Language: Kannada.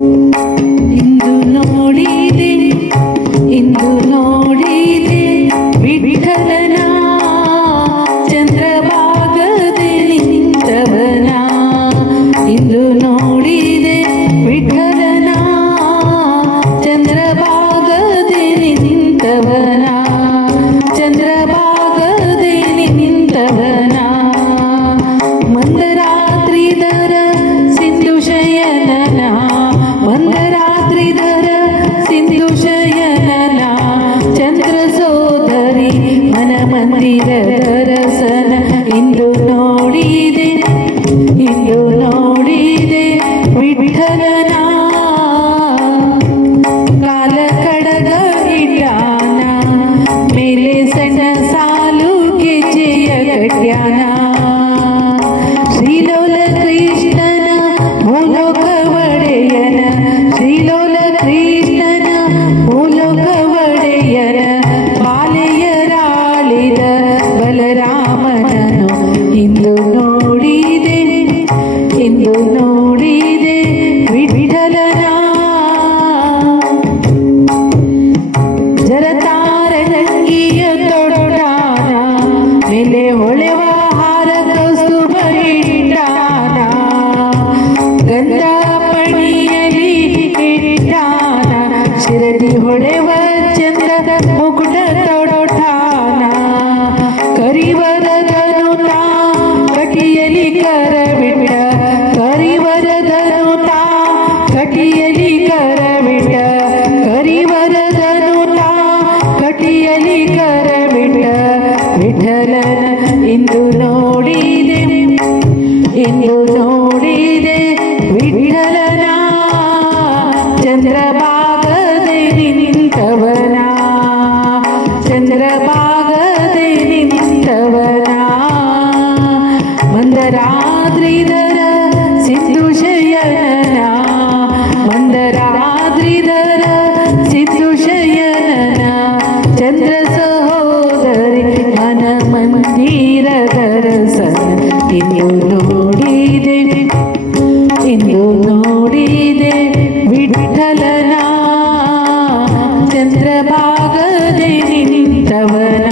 ಇಂದು ನೋಡಿದೆ ವಿಠಲನ ಚಂದ್ರಭಾಗದೆ ನಿಂತವನ. ಇಂದು ನೋಡಿದೆ ವಿಠಲನ ಚಂದ್ರಭಾಗದೆ ನಿಂತವನ. ಚಂದ್ರಭಾಗದೆ ನಿಂತವನ. ಮಂದರಾತ್ರಿಧರ ಸಿಂಧು ಶಯನನ. ಮಂದರಾತ್ರಿಧರ ಸಿಂಧು ಶಯನನ. ಚಂದ್ರ ಸೋದರಿ ಮನ ಮಂದಿರ ದರ್ಶನ. ಇಂದು ನೋಡಿದೆ ವಿಠಲನ. ಕಾಲ ಕಡಗ ಇಟ್ಟಾನ ಮೇಲೆ ಸಣ್ಣ ಸಾಲು ಗೆಜ್ಜೆಯ ಕಟ್ಯಾನ. ಶ್ರೀಲೋಲ ಕೃಷ್ಣನ ಮೂಲೋಕ ಒಡೆಯನ. ಶ್ರೀಲೋಲ ಕೃಷ್ಣನ ಮೂಲೋಕ ಒಡೆಯನ. ಬಾಲೆಯರಾಳಿದ ಬಲರಾಮನನು. ಇಂದು ನೋಡಿದೆ ವಿಠಲನ. ಜರತಾರಂಗಿಯ ತೊಡಾನ ಮೇಲೆ ಹೊಳೆವ ಹಾರ ಕೌಸ್ತುಭ ಇಟ್ಟಾನ. ಗಂಧ ಪಣಿಯಲಿ ಇಟ್ಟಾನ. ಶಿರದಿ ಹೊಳೆವ ಚಂದ್ರ ಮುಕುಟ ತೊಡಾನ. ಕರಿವರದನು ತಾ ಕಟಿಯಲಿ ಕರವಿಟ್ಟ. ಕರಿವರದನು ತಾ ಕಟಿಯಲಿ ಕರವಿಟ್ಟ. ಕರಿವರದನು ತಾ ಕಟಿಯಲಿ ಕರವಿಟ್ಟ. ವಿಠಲನ ಇಂದು ನೋಡಿದೆ ವಿಠಲನ. ಚಂದ್ರಭಾಗದೆ ನಿಂತವನ. ಚಂದ್ರಭಾಗದೆ ನಿಂತವನ. ಮಂದರಾದ್ರಿಧರ ಸಿಂಧು ಶಯನನ. ಮಂದರಾದ್ರಿಧರ ಸಿಂಧು ಶಯನನ. ಚಂದ್ರ ಸಹೋದರಿ ಮನ ಮಂದಿರ ದರ್ಶನ. ಇಂದು ನೋಡಿದೆ ವಿಠಲನ. ಚಂದ್ರಭಾಗದೆ ನಿಂತವನ.